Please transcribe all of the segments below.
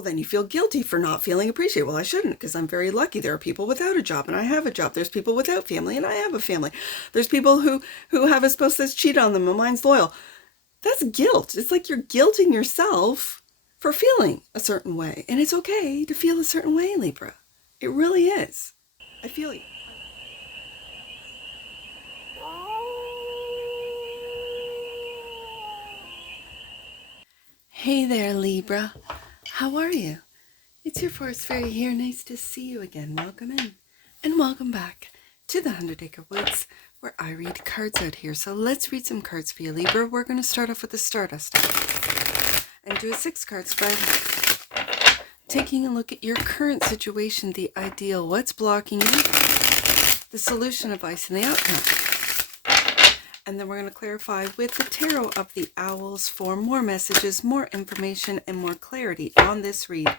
Well, then you feel guilty for not feeling appreciated. Well, I shouldn't, because I'm very lucky. There are people without a job and I have a job. There's people without family and I have a family. There's people who have a spouse that's cheated on them and mine's loyal. That's guilt. It's like you're guilting yourself for feeling a certain way. And it's okay to feel a certain way, Libra. It really is. I feel you. Hey there, Libra. How are you? It's your forest fairy here. Nice to see you again. Welcome in. And welcome back to the 100 Acre Woods, where I read cards out here. So let's read some cards for you, Libra. We're going to start off with the Stardust and do a 6-card spread, taking a look at your current situation, the ideal, what's blocking you, the solution, advice, and the outcome. And then we're going to clarify with the Tarot of the Owls for more messages, more information, and more clarity on this read.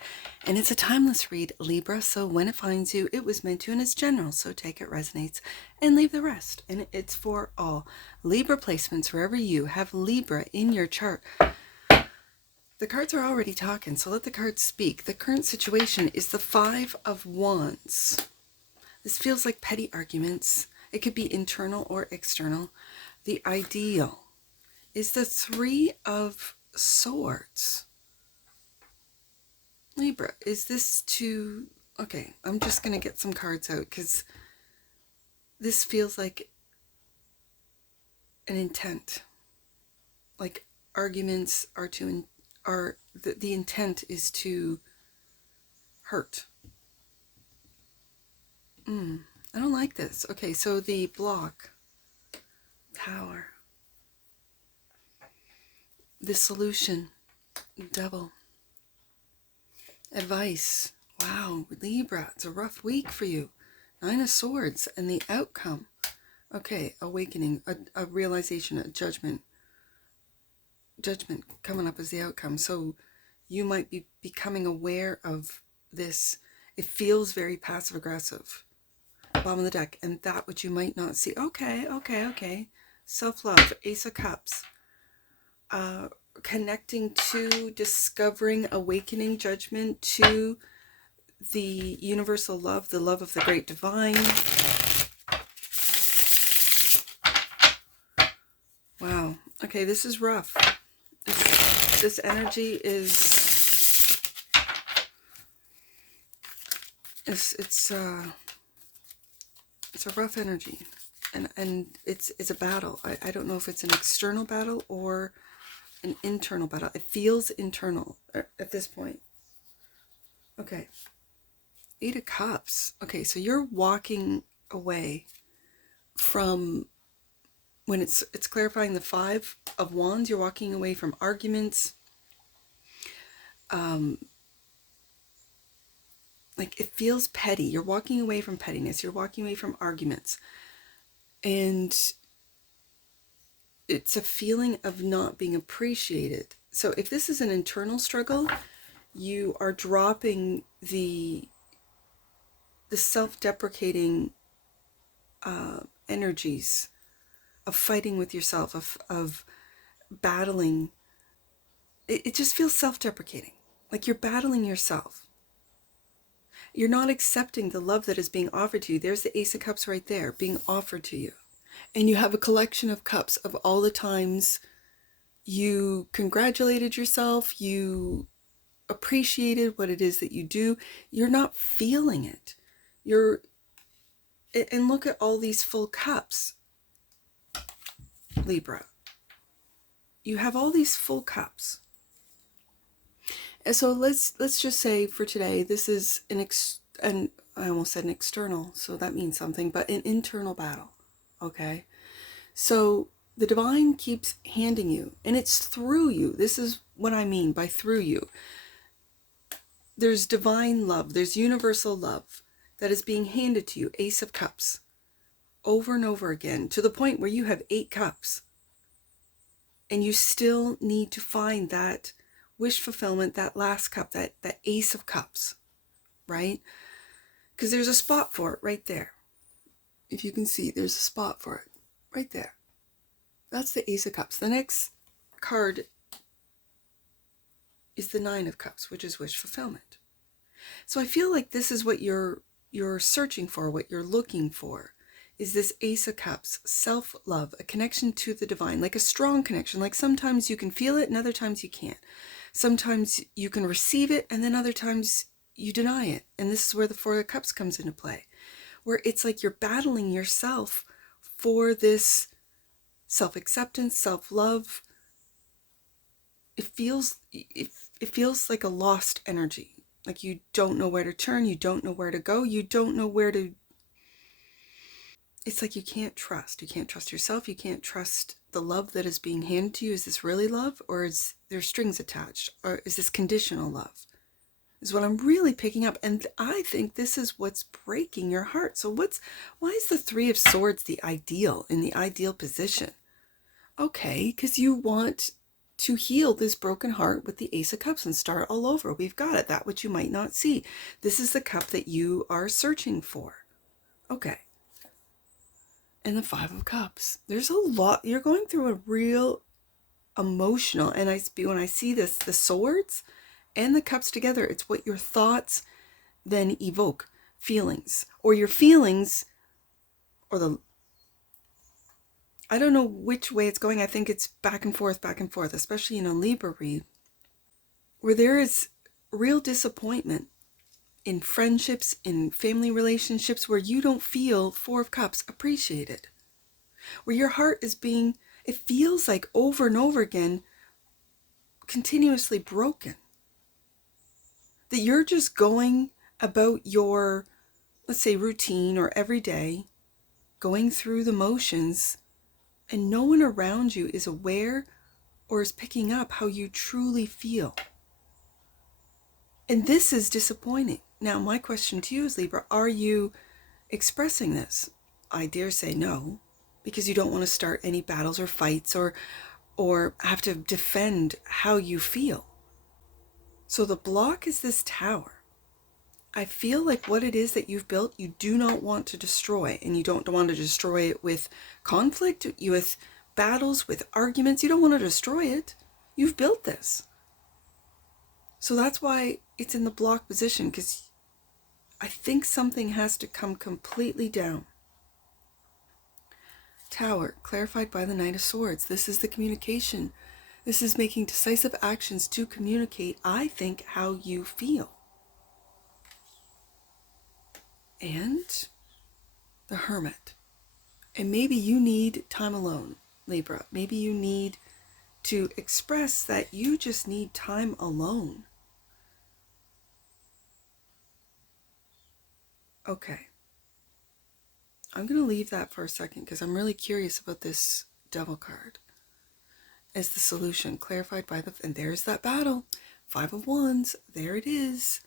And it's a timeless read, Libra, so when it finds you, it was meant to, and it's general, so take it resonates and leave the rest. And it's for all. Libra placements, wherever you have Libra in your chart. The cards are already talking, so let the cards speak. The current situation is the 5 of Wands. This feels like petty arguments. It could be internal or external. The ideal is the 3 of Swords. Libra, is this too... Okay, I'm just going to get some cards out because this feels like an intent. Like arguments are to... the intent is to hurt. I don't like this. Okay, so the block... Tower. The solution. Devil. Advice. Wow, Libra, it's a rough week for you. 9 of Swords. And the outcome. Okay, awakening, a realization, a judgment. Judgment coming up as the outcome. So you might be becoming aware of this. It feels very passive aggressive. Bottom of the deck. And that which you might not see. Okay. Self-love, Ace of Cups, connecting to, discovering, awakening, judgment to the universal love, the love of the great divine. Wow. Okay, this is rough. This energy is... It's a rough energy. And it's a battle. I don't know if it's an external battle or an internal battle. It feels internal at this point. Okay. 8 of Cups. Okay, so you're walking away from, when it's clarifying the 5 of Wands, you're walking away from arguments. Like it feels petty. You're walking away from pettiness. You're walking away from arguments. And it's a feeling of not being appreciated. So if this is an internal struggle, you are dropping the self-deprecating energies of fighting with yourself, of battling. It just feels self-deprecating, like you're battling yourself. You're not accepting the love that is being offered to you. There's the Ace of Cups right there being offered to you. And you have a collection of cups of all the times you congratulated yourself, you appreciated what it is that you do. You're not feeling it. And look at all these full cups, Libra. You have all these full cups. And so let's just say for today, this is and I almost said an external, so that means something, but an internal battle. Okay, so the divine keeps handing you, and it's through you. This is what I mean by through you. There's divine love, there's universal love that is being handed to you, Ace of Cups, over and over again, to the point where you have 8 cups. And you still need to find that wish fulfillment, that last cup, that Ace of Cups, right? Because there's a spot for it right there. If you can see, there's a spot for it right there. That's the Ace of Cups. The next card is the Nine of Cups, which is wish fulfillment. So I feel like this is what you're searching for, what you're looking for, is this Ace of Cups, self-love, a connection to the divine, like a strong connection. Like sometimes you can feel it and other times you can't. Sometimes you can receive it and then other times you deny it. And this is where the Four of Cups comes into play, where it's like you're battling yourself for this self-acceptance, self-love. It feels like a lost energy. Like you don't know where to turn, you don't know where to go, you don't know where to... It's like you can't trust. You can't trust yourself, you can't trust the love that is being handed to you. Is this really love, or is there strings attached? Or is this conditional love? Is what I'm really picking up. And I think this is what's breaking your heart. So why is the Three of Swords the ideal, in the ideal position? Okay, because you want to heal this broken heart with the Ace of Cups and start all over. We've got it. That which you might not see. This is the cup that you are searching for. Okay. And the Five of Cups. There's a lot. You're going through a real emotional, and when I see this, the swords and the cups together, it's what your thoughts then evoke. Feelings. Or your feelings, or I don't know which way it's going. I think it's back and forth, especially in a Libra read, where there is real disappointment in friendships, in family relationships, where you don't feel Four of Cups appreciated, where your heart is being, it feels like over and over again, continuously broken. That you're just going about your, let's say, routine or every day, going through the motions, and no one around you is aware or is picking up how you truly feel. And this is disappointing. Now, my question to you is, Libra, are you expressing this? I dare say no, because you don't want to start any battles or fights or have to defend how you feel. So the block is this Tower. I feel like what it is that you've built, you do not want to destroy, and you don't want to destroy it with conflict, with battles, with arguments. You don't want to destroy it. You've built this. So that's why it's in the block position, because I think something has to come completely down. Tower, clarified by the Knight of Swords. This is the communication. This is making decisive actions to communicate, I think, how you feel. And the Hermit. And maybe you need time alone, Libra. Maybe you need to express that you just need time alone. Okay. I'm going to leave that for a second because I'm really curious about this Devil card as the solution, clarified by the... And there's that battle. Five of Wands. There it is.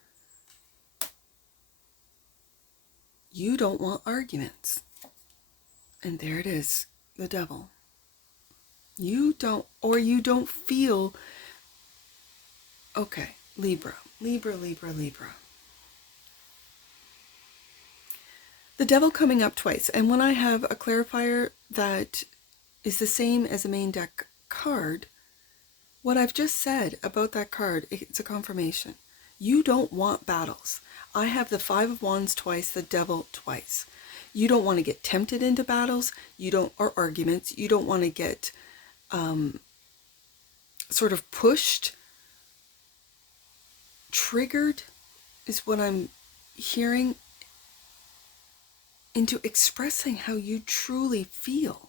You don't want arguments. And there it is, the Devil. You don't feel... Okay, Libra. The Devil coming up twice. And when I have a clarifier that is the same as a main deck card, what I've just said about that card, it's a confirmation. You don't want battles. I have the Five of Wands twice, the Devil twice. You don't want to get tempted into battles, or arguments. You don't want to get sort of pushed, triggered, is what I'm hearing, into expressing how you truly feel.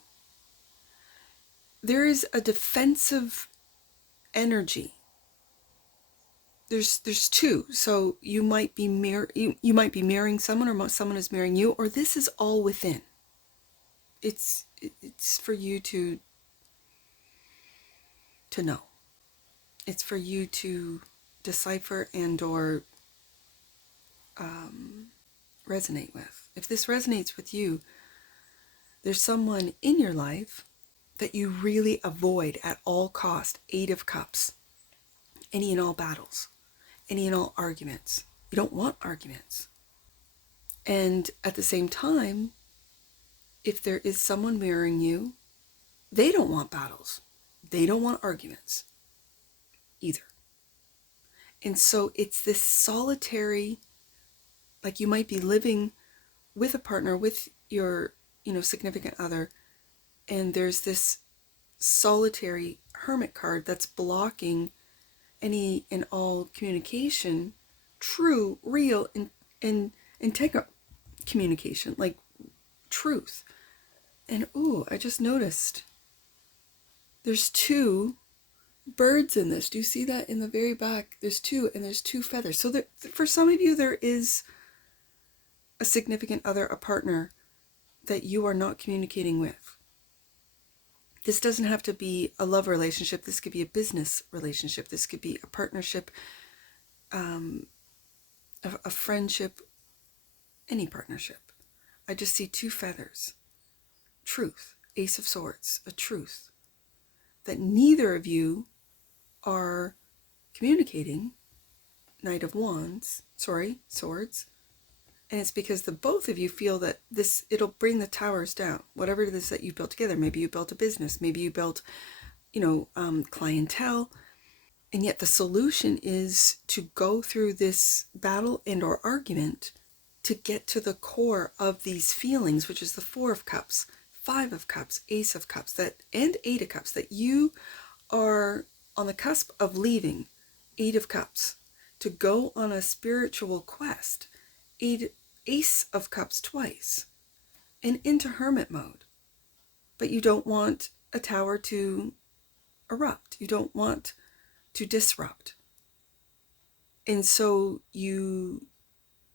There is a defensive energy. There's two. So you might be mirroring someone, or someone is mirroring you, or this is all within. It's for you to know. It's for you to decipher and or resonate with. If this resonates with you, there's someone in your life that you really avoid at all cost. Eight of Cups. Any and all battles. Any and all arguments. You don't want arguments. And at the same time, if there is someone mirroring you, they don't want battles. They don't want arguments either. And so it's this solitary, like you might be living with a partner, with your, significant other, and there's this solitary hermit card that's blocking any and all communication, true, real, and integral communication, like truth. And I just noticed there's two birds in this. Do you see that in the very back? There's two, and there's two feathers. So for some of you, there is a significant other, a partner that you are not communicating with. This doesn't have to be a love relationship. This could be a business relationship. This could be a partnership, a friendship, any partnership. I just see two feathers. Truth, Ace of Swords, a truth that neither of you are communicating. Knight of Wands, Swords. And it's because the both of you feel that it'll bring the towers down. Whatever it is that you built together. Maybe you built a business. Maybe you built, clientele. And yet the solution is to go through this battle and or argument to get to the core of these feelings, which is the Four of Cups, Five of Cups, Ace of Cups, and Eight of Cups, that you are on the cusp of leaving. Eight of Cups, to go on a spiritual quest. Ace of Cups twice, and into hermit mode. But you don't want a tower to erupt. You don't want to disrupt. And so you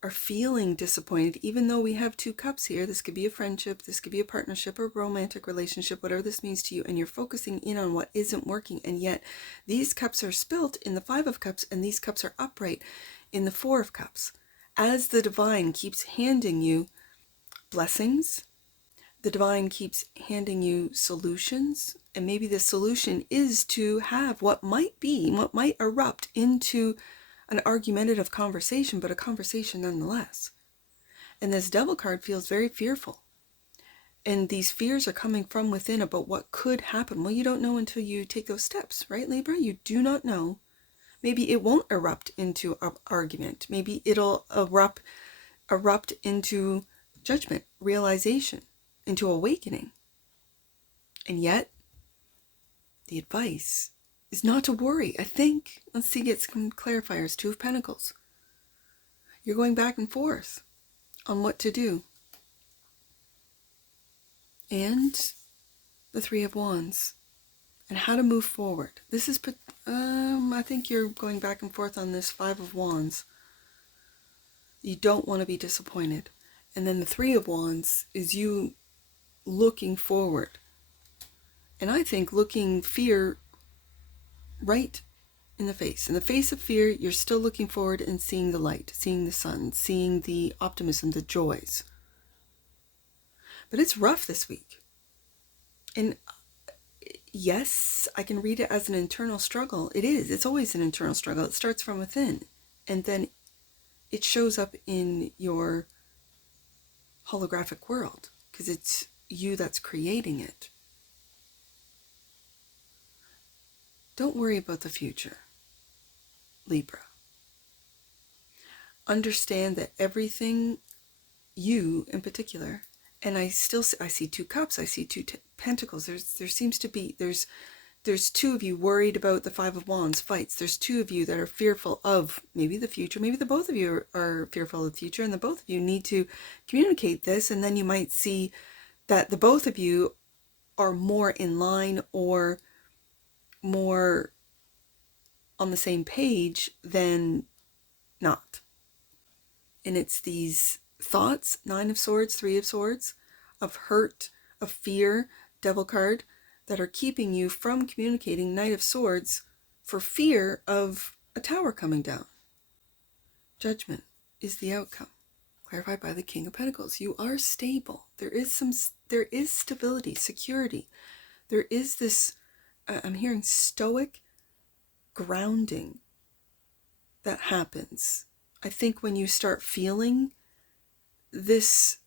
are feeling disappointed, even though we have two cups here. This could be a friendship, this could be a partnership or romantic relationship, whatever this means to you, and you're focusing in on what isn't working, and yet these cups are spilt in the Five of Cups, and these cups are upright in the Four of Cups. As the divine keeps handing you blessings, the divine keeps handing you solutions, and maybe the solution is to have what might erupt into an argumentative conversation, but a conversation nonetheless. And this Devil card feels very fearful. And these fears are coming from within about what could happen. Well, you don't know until you take those steps, right, Libra? You do not know. Maybe it won't erupt into an argument. Maybe it'll erupt into judgment, realization, into awakening. And yet, the advice is not to worry. I think, let's see, get some clarifiers. Two of Pentacles. You're going back and forth on what to do. And the Three of Wands. And how to move forward. This is, I think you're going back and forth on this Five of Wands. You don't want to be disappointed. And then the Three of Wands is you looking forward. And I think looking fear right in the face of fear, you're still looking forward and seeing the light, seeing the sun, seeing the optimism, the joys. But it's rough this week. And yes, I can read it as an internal struggle. It is. It's always an internal struggle. It starts from within. And then it shows up in your holographic world because it's you that's creating it. Don't worry about the future, Libra. Understand that everything, you in particular, and I see two cups, I see two pentacles. There seems to be, there's two of you worried about the Five of Wands fights. There's two of you that are fearful of maybe the future. Maybe the both of you are fearful of the future, and the both of you need to communicate this, and then you might see that the both of you are more in line or more on the same page than not. And it's these thoughts, Nine of Swords, Three of Swords, of hurt, of fear, Devil card, that are keeping you from communicating, Knight of Swords, for fear of a tower coming down. Judgment is the outcome, clarified by the King of Pentacles. You are stable. There is stability, security. There is this, I'm hearing stoic grounding that happens. I think when you start feeling this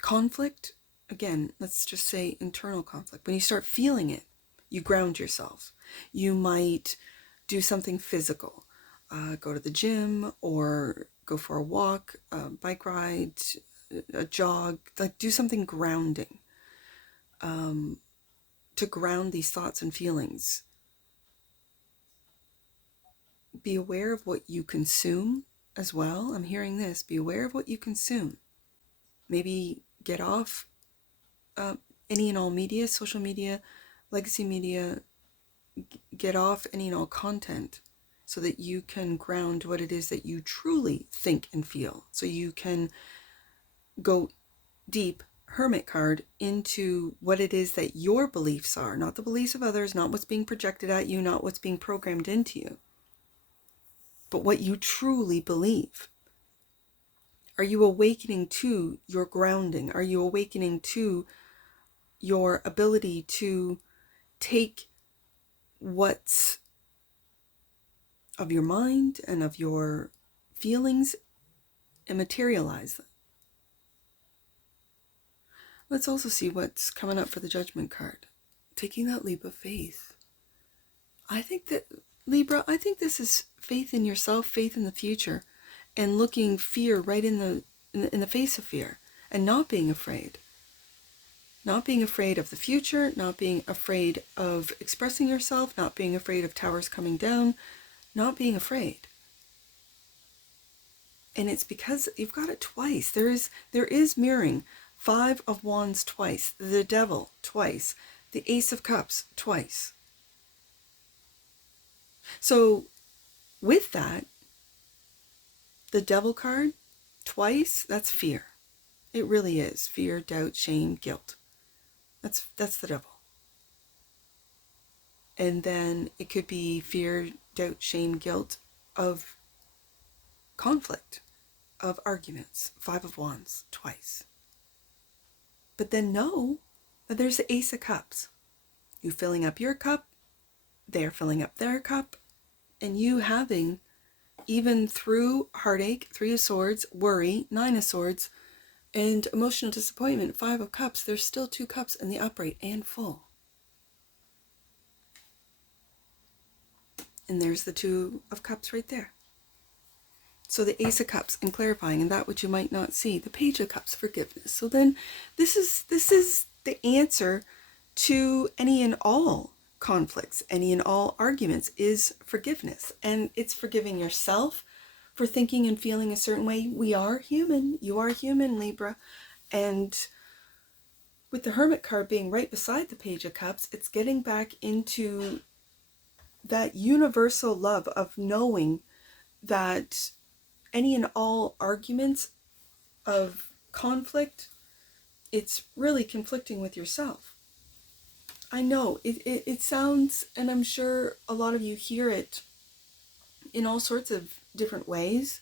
conflict, again, let's just say internal conflict, when you start feeling it, you ground yourself. You might do something physical, go to the gym or go for a walk, a bike ride, a jog, like do something grounding, to ground these thoughts and feelings. Be aware of what you consume as well. I'm hearing this. Be aware of what you consume. Maybe get off any and all media, social media, legacy media, get off any and all content so that you can ground what it is that you truly think and feel. So you can go deep, hermit card, into what it is that your beliefs are, not the beliefs of others, not what's being projected at you, not what's being programmed into you, but what you truly believe. Are you awakening to your grounding? Are you awakening to your ability to take what's of your mind and of your feelings and materialize them? Let's also see what's coming up for the Judgment card. Taking that leap of faith. I think that, Libra, I think this is faith in yourself, faith in the future, and looking fear right in the face of fear and not being afraid. Not being afraid of the future, not being afraid of expressing yourself, not being afraid of towers coming down, not being afraid. And it's because you've got it twice. There is mirroring. 5 of Wands twice, the Devil twice, the Ace of Cups twice. So with that, the Devil card twice, that's fear. It really is. Fear, doubt, shame, guilt. That's the devil. And then it could be fear, doubt, shame, guilt of conflict, of arguments. 5 of Wands twice. But then know that there's the Ace of Cups. You filling up your cup, they're filling up their cup, and you having, even through heartache, 3 of Swords, worry, 9 of Swords, and emotional disappointment, 5 of Cups, there's still 2 cups in the upright and full. And there's the 2 of Cups right there. So the Ace of Cups and clarifying, and that which you might not see. The Page of Cups, forgiveness. So then this is the answer to any and all conflicts, any and all arguments, is forgiveness. And it's forgiving yourself for thinking and feeling a certain way. We are human. You are human, Libra. And with the Hermit card being right beside the Page of Cups, it's getting back into that universal love of knowing that any and all arguments of conflict, it's really conflicting with yourself. I know it sounds, and I'm sure a lot of you hear it in all sorts of different ways,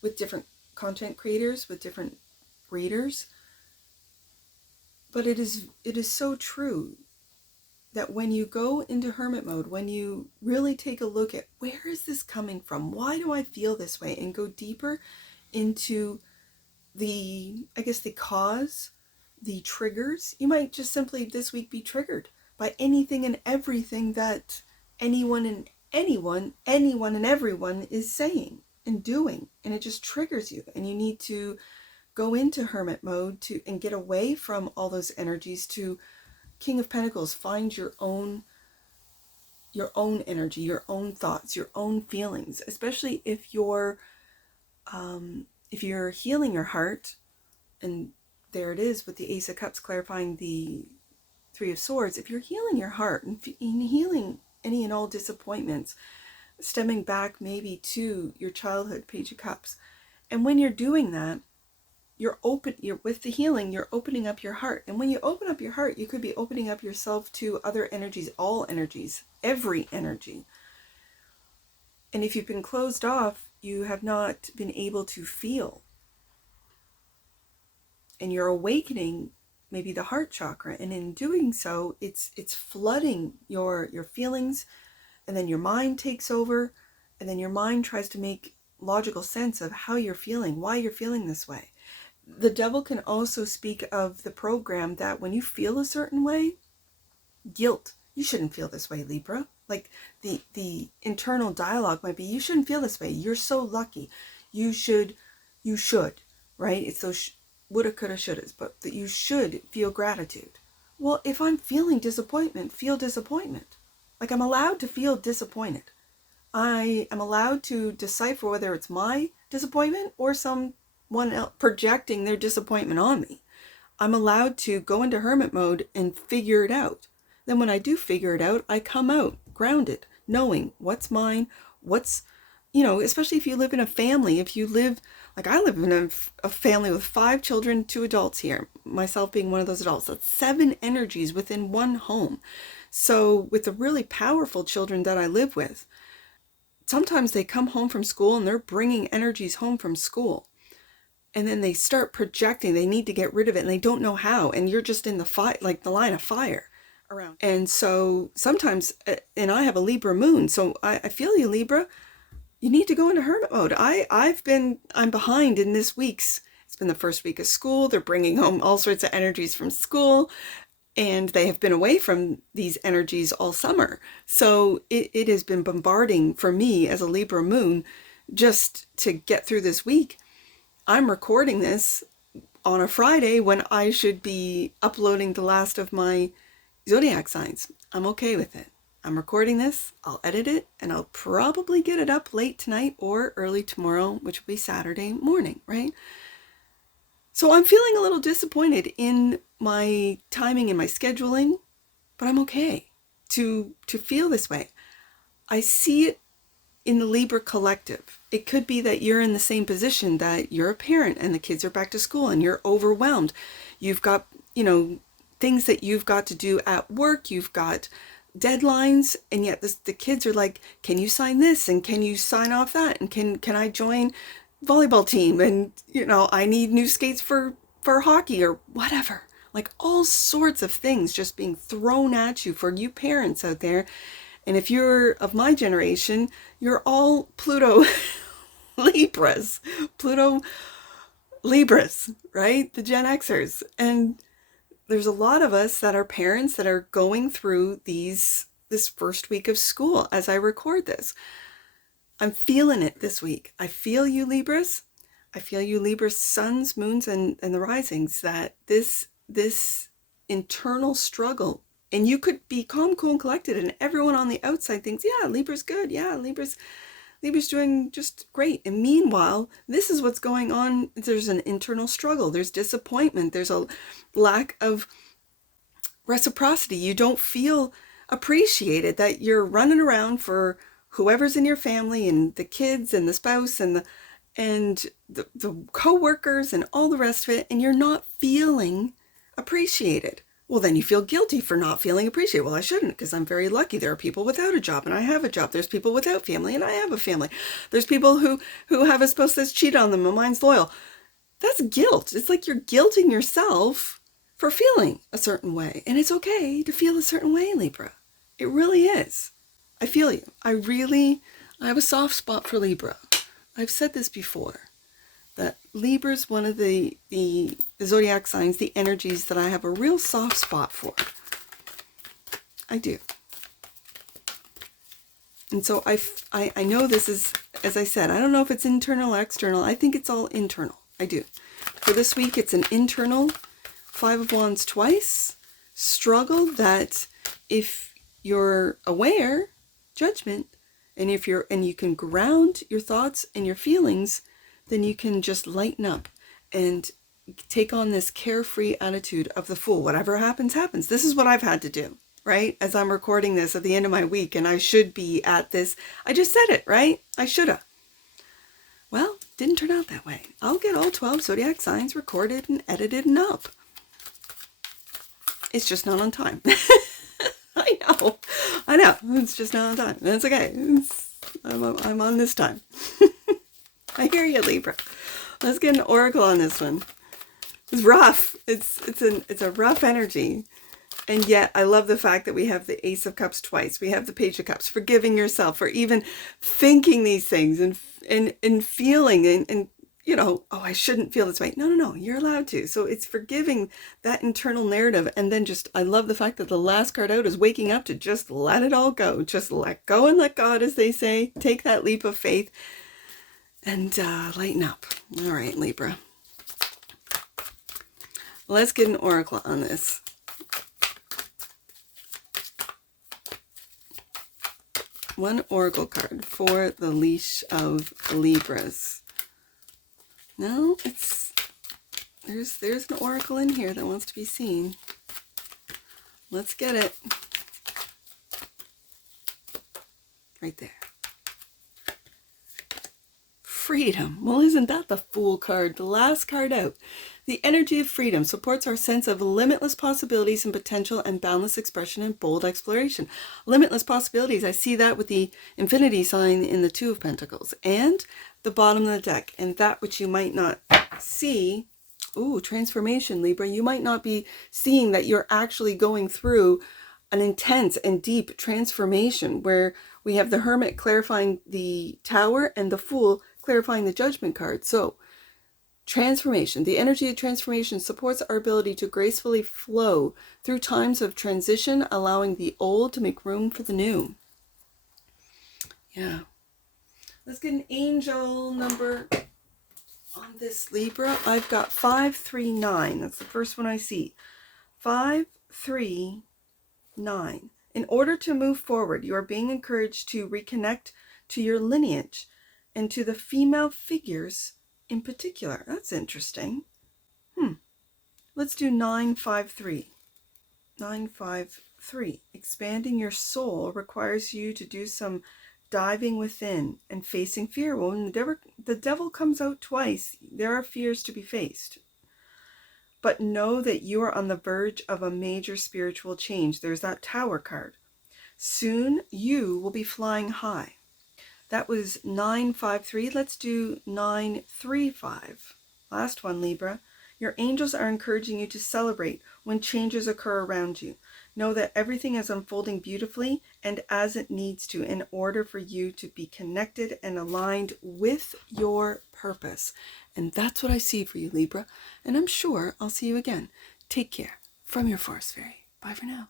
with different content creators, with different readers, but it is so true that when you go into hermit mode, when you really take a look at where is this coming from, why do I feel this way, and go deeper into the cause, the triggers. You might just simply this week be triggered by anything and everything that anyone and everyone is saying and doing, and it just triggers you, and you need to go into hermit mode and get away from all those energies to King of Pentacles, find your own energy, your own thoughts, your own feelings, especially if you're healing your heart. And there it is with the Ace of Cups clarifying the 3 of Swords. If you're healing your heart and healing any and all disappointments stemming back maybe to your childhood, Page of Cups, and when you're doing that, you're with the healing, you're opening up your heart. And when you open up your heart, you could be opening up yourself to other energies, all energies, every energy. And if you've been closed off, you have not been able to feel. And you're awakening maybe the heart chakra. And in doing so, it's flooding your feelings, and then your mind takes over, and then your mind tries to make logical sense of how you're feeling, why you're feeling this way. The devil can also speak of the program that when you feel a certain way, guilt, you shouldn't feel this way, Libra. Like the internal dialogue might be, you shouldn't feel this way. You're so lucky. You should, right? It's those woulda, coulda, shouldas, but that you should feel gratitude. Well, if I'm feeling disappointment, feel disappointment. Like, I'm allowed to feel disappointed. I am allowed to decipher whether it's my disappointment or someone else projecting their disappointment on me. I'm allowed to go into hermit mode and figure it out. Then when I do figure it out, I come out grounded, knowing what's mine, what's, especially if you live in a family, if you live, like I live in a family with 5 children, 2 adults here, myself being one of those adults. That's 7 energies within one home. So with the really powerful children that I live with, sometimes they come home from school and they're bringing energies home from school. And then they start projecting, they need to get rid of it and they don't know how. And you're just in the fight, like the line of fire around. And so sometimes, and I have a Libra moon, so I feel you, Libra. You need to go into hermit mode. I'm behind in this week's. It's been the first week of school. They're bringing home all sorts of energies from school, and they have been away from these energies all summer. So it has been bombarding for me as a Libra moon just to get through this week. I'm recording this on a Friday when I should be uploading the last of my zodiac signs. I'm okay with it. I'm recording this, I'll edit it, and I'll probably get it up late tonight or early tomorrow, which will be Saturday morning, right? So I'm feeling a little disappointed in my timing and my scheduling, but I'm okay to feel this way. I see it in the Libra collective. It could be that you're in the same position, that you're a parent and the kids are back to school and you're overwhelmed. You've got, things that you've got to do at work. You've got deadlines, and yet the kids are like, can you sign this? And can you sign off that? And can I join volleyball team? And, I need new skates for hockey or whatever. Like all sorts of things just being thrown at you for you parents out there. And if you're of my generation, you're all Pluto Libras, right? The Gen Xers. And there's a lot of us that are parents that are going through this first week of school as I record this. I'm feeling it this week. I feel you, Libras. I feel you, Libras, suns, moons, and the risings, that this internal struggle, and you could be calm, cool, and collected, and everyone on the outside thinks, yeah, Libra's good. Yeah, Libra's doing just great. And meanwhile, this is what's going on. There's an internal struggle. There's disappointment. There's a lack of reciprocity. You don't feel appreciated, that you're running around for whoever's in your family and the kids and the spouse and the co-workers and all the rest of it, and you're not feeling appreciated. Well, then you feel guilty for not feeling appreciated. Well, I shouldn't, because I'm very lucky. There are people without a job and I have a job. There's people without family and I have a family. There's people who have a spouse that's cheated on them and mine's loyal. That's guilt. It's like you're guilting yourself for feeling a certain way. And it's okay to feel a certain way, Libra. It really is. I feel you. I have a soft spot for Libra. I've said this before, that Libra's one of the zodiac signs, the energies that I have a real soft spot for. I do. And so I know this is, as I said, I don't know if it's internal or external. I think it's all internal. I do. For this week, it's an internal 5 of Wands twice struggle, that if you're aware, judgment, and you can ground your thoughts and your feelings, then you can just lighten up and take on this carefree attitude of the Fool. Whatever happens, happens. This is what I've had to do, right? As I'm recording this at the end of my week, and I should be at this. I just said it, right? I shoulda. Well, didn't turn out that way. I'll get all 12 zodiac signs recorded and edited and up. It's just not on time. I know. It's just not on time. That's okay. I'm on this time. I hear you, Libra. Let's get an oracle on this one. It's rough. It's a rough energy. And yet I love the fact that we have the Ace of Cups twice. We have the Page of Cups. Forgiving yourself for even thinking these things and feeling and you know, oh, I shouldn't feel this way. No, no, no, you're allowed to. So it's forgiving that internal narrative. And then just, I love the fact that the last card out is waking up to just let it all go. Just let go and let God, as they say. Take that leap of faith and lighten up. All right, Libra. Let's get an oracle on this. One oracle card for the leash of Libras. No, there's an oracle in here that wants to be seen. Let's get it. Right there. Freedom. Well, isn't that the Fool card? The last card out. The energy of freedom supports our sense of limitless possibilities and potential and boundless expression and bold exploration. Limitless possibilities. I see that with the infinity sign in the Two of Pentacles and the bottom of the deck. And that which you might not see. Ooh, transformation, Libra. You might not be seeing that you're actually going through an intense and deep transformation where we have the Hermit clarifying the Tower and the Fool clarifying the Judgment card. So transformation, the energy of transformation supports our ability to gracefully flow through times of transition, allowing the old to make room for the new. Yeah. Let's get an angel number on this, Libra. I've got 539. That's the first one I see. 539. In order to move forward, you are being encouraged to reconnect to your lineage and to the female figures in particular. That's interesting. Let's do 953. 953. Expanding your soul requires you to do some diving within and facing fear. Well, when the devil comes out twice, there are fears to be faced. But know that you are on the verge of a major spiritual change. There's that Tower card. Soon you will be flying high. That was 953. Let's do 935. Last one, Libra. Your angels are encouraging you to celebrate when changes occur around you. Know that everything is unfolding beautifully and as it needs to in order for you to be connected and aligned with your purpose. And that's what I see for you, Libra. And I'm sure I'll see you again. Take care. From your Forest Fairy. Bye for now.